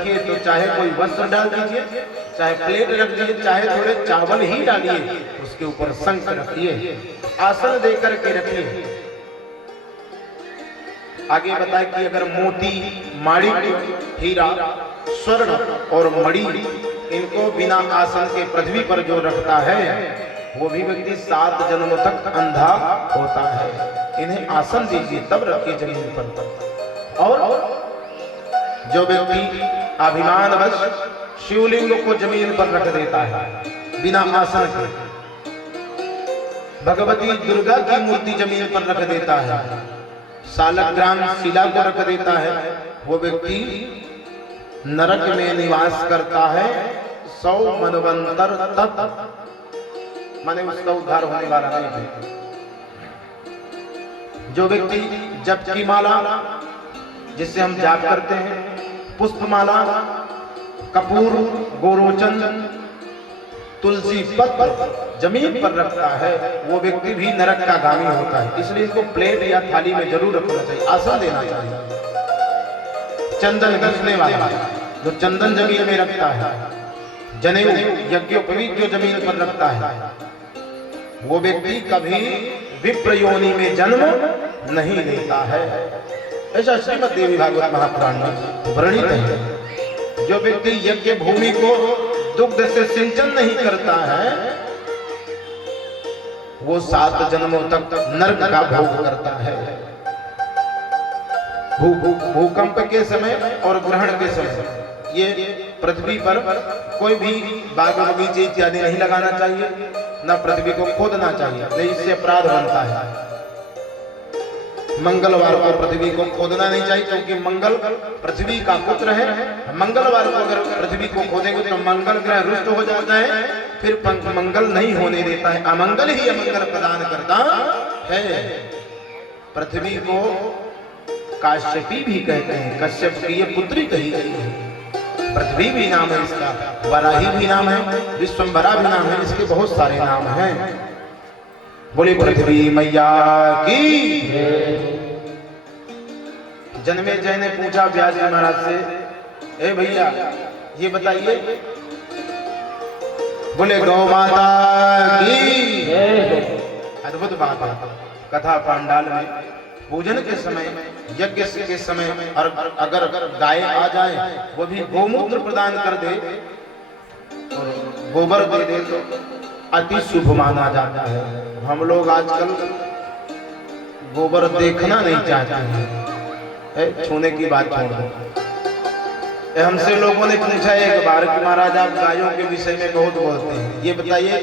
रखिए तो चाहे कोई वस्त्र डाल दीजिए, चाहे प्लेट रख दीजिए, चाहे थोड़े चावल ही डालिए, उसके ऊपर शंख रखिए, आसन देकर के रखिए। आगे बताए कि अगर मोती, माणिक, हीरा, स्वर्ण और मणि इनको बिना आसन के पृथ्वी पर जो रखता है वो भी व्यक्ति 7 जन्मों तक अंधा होता है। इन्हें आसन दीजिए, तब रखिए जमीन पर। और जो व्यक्ति अभिमानवश शिवलिंग को जमीन पर रख देता है बिना आसन के, भगवती दुर्गा की मूर्ति जमीन पर रख देता है, सालग्राम शिला को रख देता है, वो व्यक्ति नरक में निवास करता है 100 मनवंतर तक, माने उसका उद्धार होने वाला नहीं है। जो व्यक्ति जप की माला, जिससे हम जाप करते हैं, पुष्पमाला, कपूर, गोरोचन, तुलसी पत्र जमीन पर रखता है, वो व्यक्ति भी नरक का गामी होता है। इसलिए इसको प्लेट या थाली में जरूर रखना चाहिए, आसन देना चाहिए। चंदन घसने वाला जो चंदन जमीन में रखता है, जनेऊ यज्ञोपवीत जो जमीन पर रखता है, वो व्यक्ति कभी विप्र योनि में जन्म नहीं लेता है। ऐसा श्रीमद् देवी भागवत महापुराण में वर्णित है। जो व्यक्ति यज्ञ भूमि को दुग्ध से सिंचन नहीं करता है, वो 7 जन्मों तक नरक का भोग करता है। भूकंप के समय और ग्रहण के समय ये पृथ्वी पर कोई भी बाग बगीचे इत्यादि नहीं लगाना चाहिए, न पृथ्वी को खोदना चाहिए, नहीं इससे अपराध बनता है। मंगलवार को पृथ्वी को खोदना नहीं चाहिए, क्योंकि मंगल पृथ्वी का पुत्र है। मंगलवार को अगर पृथ्वी को खोदेंगे तो मंगल ग्रह रुष्ट हो जाता है, फिर मंगल नहीं होने देता है, अमंगल ही अमंगल प्रदान करता है। पृथ्वी को काश्यपी भी कहते हैं, कश्यप की ये पुत्री कही गई है। पृथ्वी भी नाम है इसका, वराही भी नाम है, विश्वम्भरा भी नाम है, इसके बहुत सारे नाम हैं। बोले पृथ्वी मैया की। जन्मे जय ने पूछा व्यास जी महाराज से, ए भैया ये बताइए, बोले गौ माता की। अद्भुत बात है। कथा पांडाल में पूजन के समय, यज्ञ के समय और अगर गाय आ जाए, वो भी गोमूत्र प्रदान कर दे और गोबर दे दे तो अति शुभ माना जाता है। हम लोग आजकल गोबर देखना नहीं चाहते हैं, छूने की बात छोड़ दो। हमसे लोगों ने पूछा एक बार कि महाराज आप गायों के विषय में बहुत बोलते हैं, ये बताइए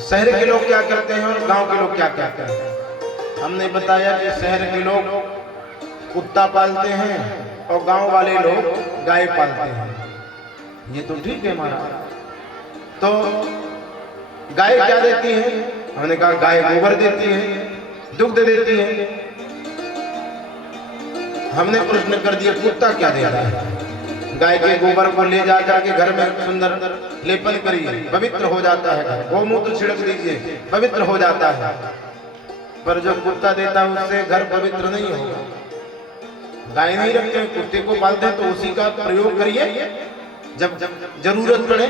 शहर के लोग क्या कहते हैं और गांव के लोग क्या कहते हैं। हमने बताया कि शहर के लोग कुत्ता पालते हैं और गांव वाले लोग गाय पालते हैं। ये तो ठीक है महाराज, तो गाय क्या देती है? हमने कहा गाय गोबर देती है, दुग्ध देती है। हमने प्रश्न कर दिया कुत्ता क्या देता है? गाय के गोबर को ले जा करके घर में सुंदर लेपन करिए, पवित्र हो जाता है। गोमूत्र छिड़क दीजिए, पवित्र हो जाता है। पर जो कुत्ता देता है उससे घर पवित्र नहीं होगा। गाय नहीं रखते, कुत्ते को पालते हैं, तो उसी का प्रयोग करिए जब जरूरत पड़े।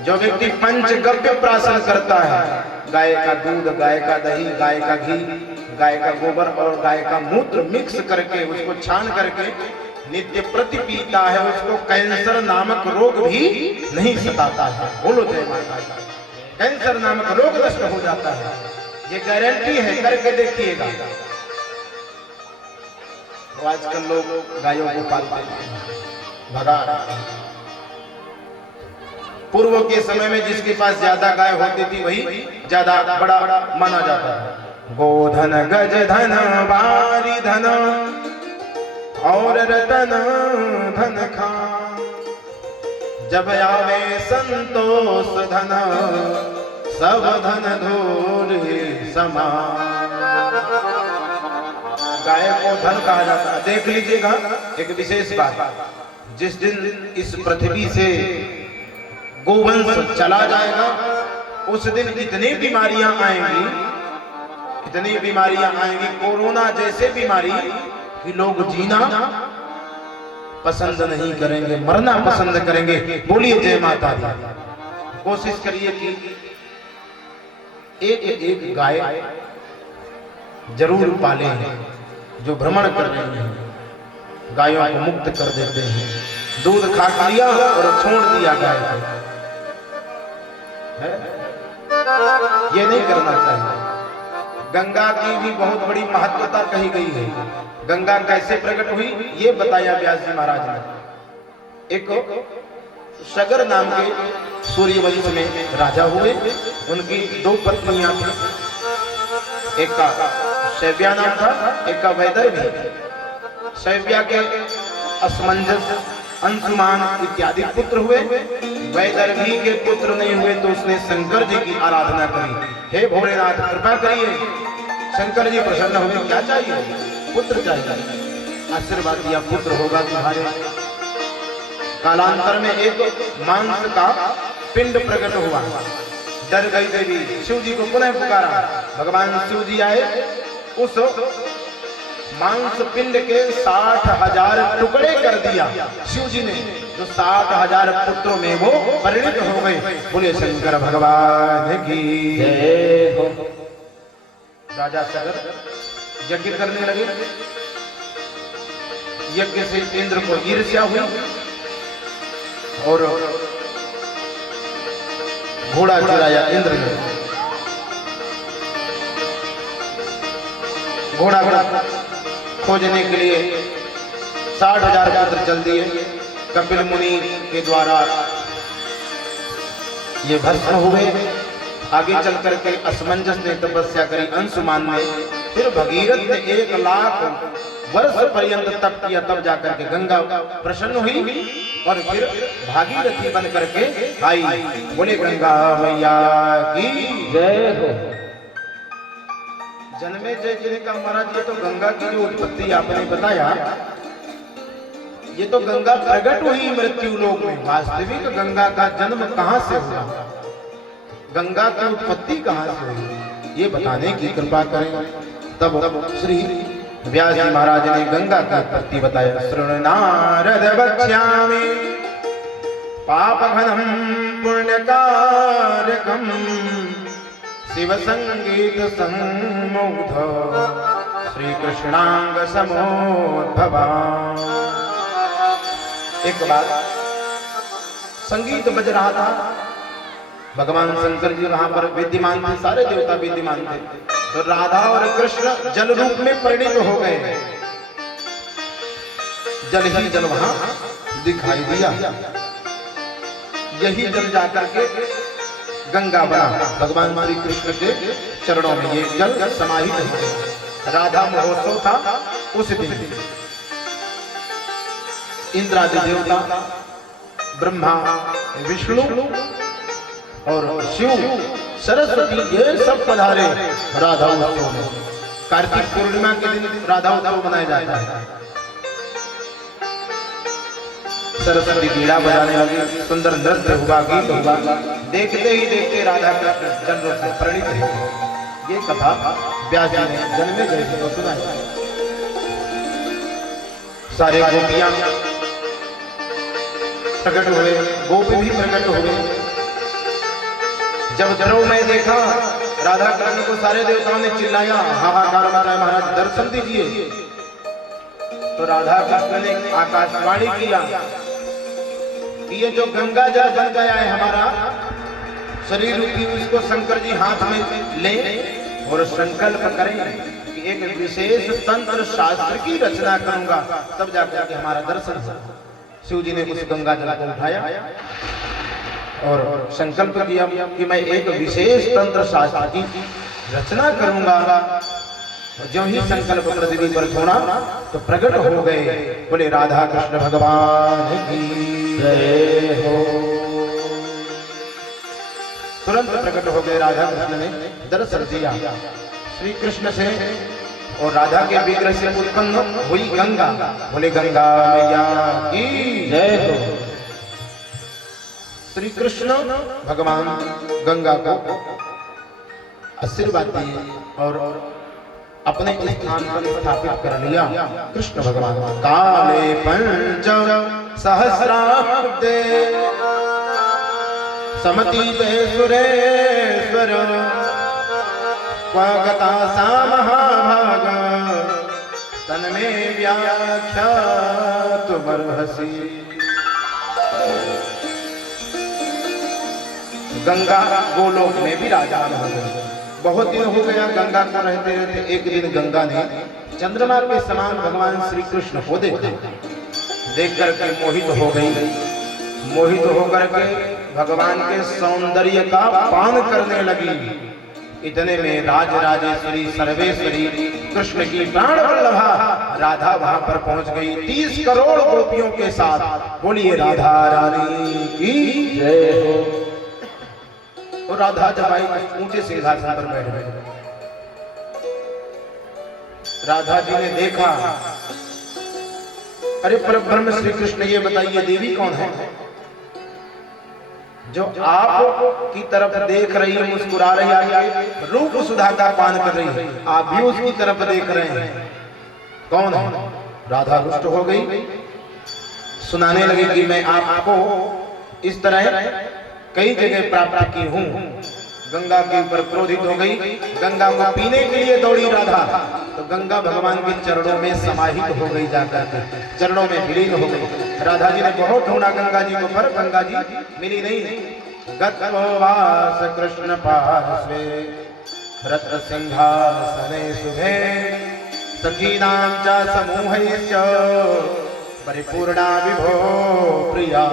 जो व्यक्ति पंचगव्य प्राशन करता है, गाय का दूध, गाय का दही, गाय का घी, गाय का गोबर और गाय का मूत्र मिक्स करके उसको छान करके नित्य प्रति पीता है, उसको कैंसर नामक रोग भी नहीं सताता है। बोलो जय माता। कैंसर नामक रोग नष्ट हो जाता है, ये गारंटी है, करके देखिएगा। तो आजकल लोग गायों को पालते हैं, भगा। पूर्व के समय में जिसके पास ज्यादा गाय होती थी वही ज्यादा बड़ा माना जाता है। गोधन गज धन बारी धन और रतन धन खान, जब आवे संतोष धन सब धन धूल समान। गाय को धन कहा जाता है। देख लीजिएगा एक विशेष बात, जिस दिन इस पृथ्वी से गोवंश चला जाएगा उस दिन इतनी बीमारियां आएंगी, इतनी बीमारियां आएंगी, कोरोना जैसे बीमारी कि लोग जीना पसंद नहीं करेंगे, मरना पसंद करेंगे। बोलिए जय माता दी। कोशिश करिए कि एक गाय जरूर पाले हैं जो भ्रमण कर रहे हैं, गायों को मुक्त कर देते हैं। दूध खा लिया और छोड़ दिया गाय को, ये नहीं करना चाहिए। गंगा की भी बहुत बड़ी महत्वता कही गई है। गंगा कैसे प्रकट हुई ये बताया व्यास जी महाराज ने। एक सगर नाम के सूर्यवंश में राजा हुए, उनकी 2 पत्नियां थी। एक का शैव्या नाम था, एक का वैदर्भी। शैव्या के असमंजस, अंशुमान इत्यादि पुत्र हुए। वैदर्भी के पुत्र नहीं हुए तो उसने शंकर जी की आराधना करी। हे भोलेनाथ कृपा करिए, शंकर जी प्रसन्न हुए। क्या चाहिए? पुत्र चाहिए। आशीर्वाद दिया, पुत्र होगा तुम्हारे। कालांतर में एक मांस का पिंड प्रकट हुआ। डर गई देवी, शिव जी को पुनः पुकारा। भगवान शिव जी आए, उस मांस पिंड के 60,000 टुकड़े कर दिया शिव जी ने। तो 60,000 पुत्रों में वो परिणित हो गए। बोले शंकर भगवान की जय हो। राजा सगर यज्ञ करने लगे। यज्ञ से इंद्र को ईर्ष्या हुई और घोड़ा चुराया इंद्र ने। घोड़ा खोजने के लिए 60,000 पुत्र चल दिए। कपिल मुनि के द्वारा ये भस्म हुए। आगे चल करके असमंजस ने तपस्या करी अंशुमान ने। फिर भगीरथ ने 1 लाख वर्ष पर्यंत तप किया, तब जाकर के गंगा प्रसन्न हुई और फिर भागीरथी बन करके आई। बोले गंगा मैया की जय हो। जन्मे जय जी ने कहा महाराज ये तो गंगा की जो उत्पत्ति आपने बताया, ये तो गंगा प्रकट हुई मृत्यु लोक में। वास्तविक गंगा का जन्म कहां से हुआ, गंगा की उत्पत्ति कहां से हुई, ये बताने की कृपा करें। तब श्री व्यास जी महाराज ने गंगा की उत्पत्ति बताया। शृणु नारद वक्ष्यामि पाप घनम पुण्य कारकम शिव संगीत सम्मोध श्री कृष्णांग समोद्भवा। एक बार संगीत बज रहा था। भगवान शंकर जी वहां पर विद्यमान थे, सारे देवता विद्यमान थे। तो राधा और कृष्ण जल रूप में परिणित हो गए। जल ही जल वहां दिखाई दिया। यही जल जाकर के गंगा बना। भगवान श्री कृष्ण के चरणों में ये जल समाहित है। राधा महोत्सव था उस दिन। इंद्रादि देवता, ब्रह्मा, विष्णु और शिव, सरस्वती, ये सब पधारे राधा उत्सव में। कार्तिक पूर्णिमा के दिन राधा उत्सव मनाया जाता है। सरस्वती बीड़ा बजाने लगी, सुंदर नृत्य हुआ, गीत हुआ। देखते ही देखते राधा कृष्ण जल रूप में परिणित हुए। ये कथा व्यास जी ने जन्मे जय जी को सुनाई। सारे गोपियां प्रकट हुए, गोपी भी प्रकट हुए। जब ध्रुव में देखा राधा कृष्ण को, सारे देवताओं ने चिल्लाया, हाहाकार मचाया, महाराज दर्शन दीजिए। तो राधा कृष्ण ने आकाशवाणी किया कि ये जो गंगा जल बन गया है हमारा शरीर रूपी, उसको शंकर जी हाथ में ले और संकल्प करें कि एक विशेष तंत्र शास्त्र की रचना करूंगा, तब जाकर के हमारा दर्शन हो। शिव जी ने उस गंगा जल को उठाया और संकल्प किया कि मैं एक विशेष तंत्र शास्त्र की रचना करूंगा। जो ही संकल्प पृथ्वी पर छोड़ा तो प्रकट हो गए। बोले राधा कृष्ण भगवान की जय हो। तुरंत प्रकट हो गए। राधा कृष्ण ने दर्शन दिया। श्री कृष्ण से और राधा के विग्रह से उत्पन्न हुई गंगा। बोले गंगा मैया की जय हो। श्री कृष्ण भगवान गंगा को आशीर्वाद दिए और अपने स्थान पर स्थापित कर लिया। कृष्ण भगवान काले पंच सहस्राब्दे समतीते सुरेश्वर स्वगता सा महाभाग तन्मे व्याख्यातु बर्हसि। गंगा गोलोक में भी राजा हो गई। बहुत दिन हो गया गंगा को रहते रहते। एक दिन गंगा ने चंद्रमा के समान भगवान श्री कृष्ण को देखा। देख करके मोहित हो गई। मोहित होकर के भगवान के सौंदर्य का पान करने लगी। इतने में राजराजेश्वरी सर्वेश्वरी कृष्ण की प्राण वल्लभा राधा वहां पर पहुंच गई 30 करोड़ गोपियों के साथ। बोलिए राधा रानी की जय हो। और राधा जब आई ऊंचे सिंहासन पर बैठ गई। राधा जी ने देखा, अरे परब्रह्म श्री कृष्ण, ये बताइए देवी कौन है जो आप की तरफ देख रही है, मुस्कुरा रही है, रूप सुधा का पान कर रही है, आप भी उसकी तरफ देख रहे हैं, कौन है? राधा रुष्ट हो गई। सुनाने लगी कि मैं आपको इस तरह कई जगह प्राप्त की हूं। गंगा के ऊपर क्रोधित हो गई। गंगा को पीने के लिए दौड़ी राधा, तो गंगा भगवान के चरणों में समाहित हो गई, जाकर के चरणों में विलीन हो गई। राधा जी ने बहुत ढूंढा गंगा जी को, पर गंगा जी मिली नहीं। गतवास कृष्ण पार्श्वे रत्न सिंहासने शुभे सखीनां च समूहैश्च परिपूर्णा विभो प्रिया।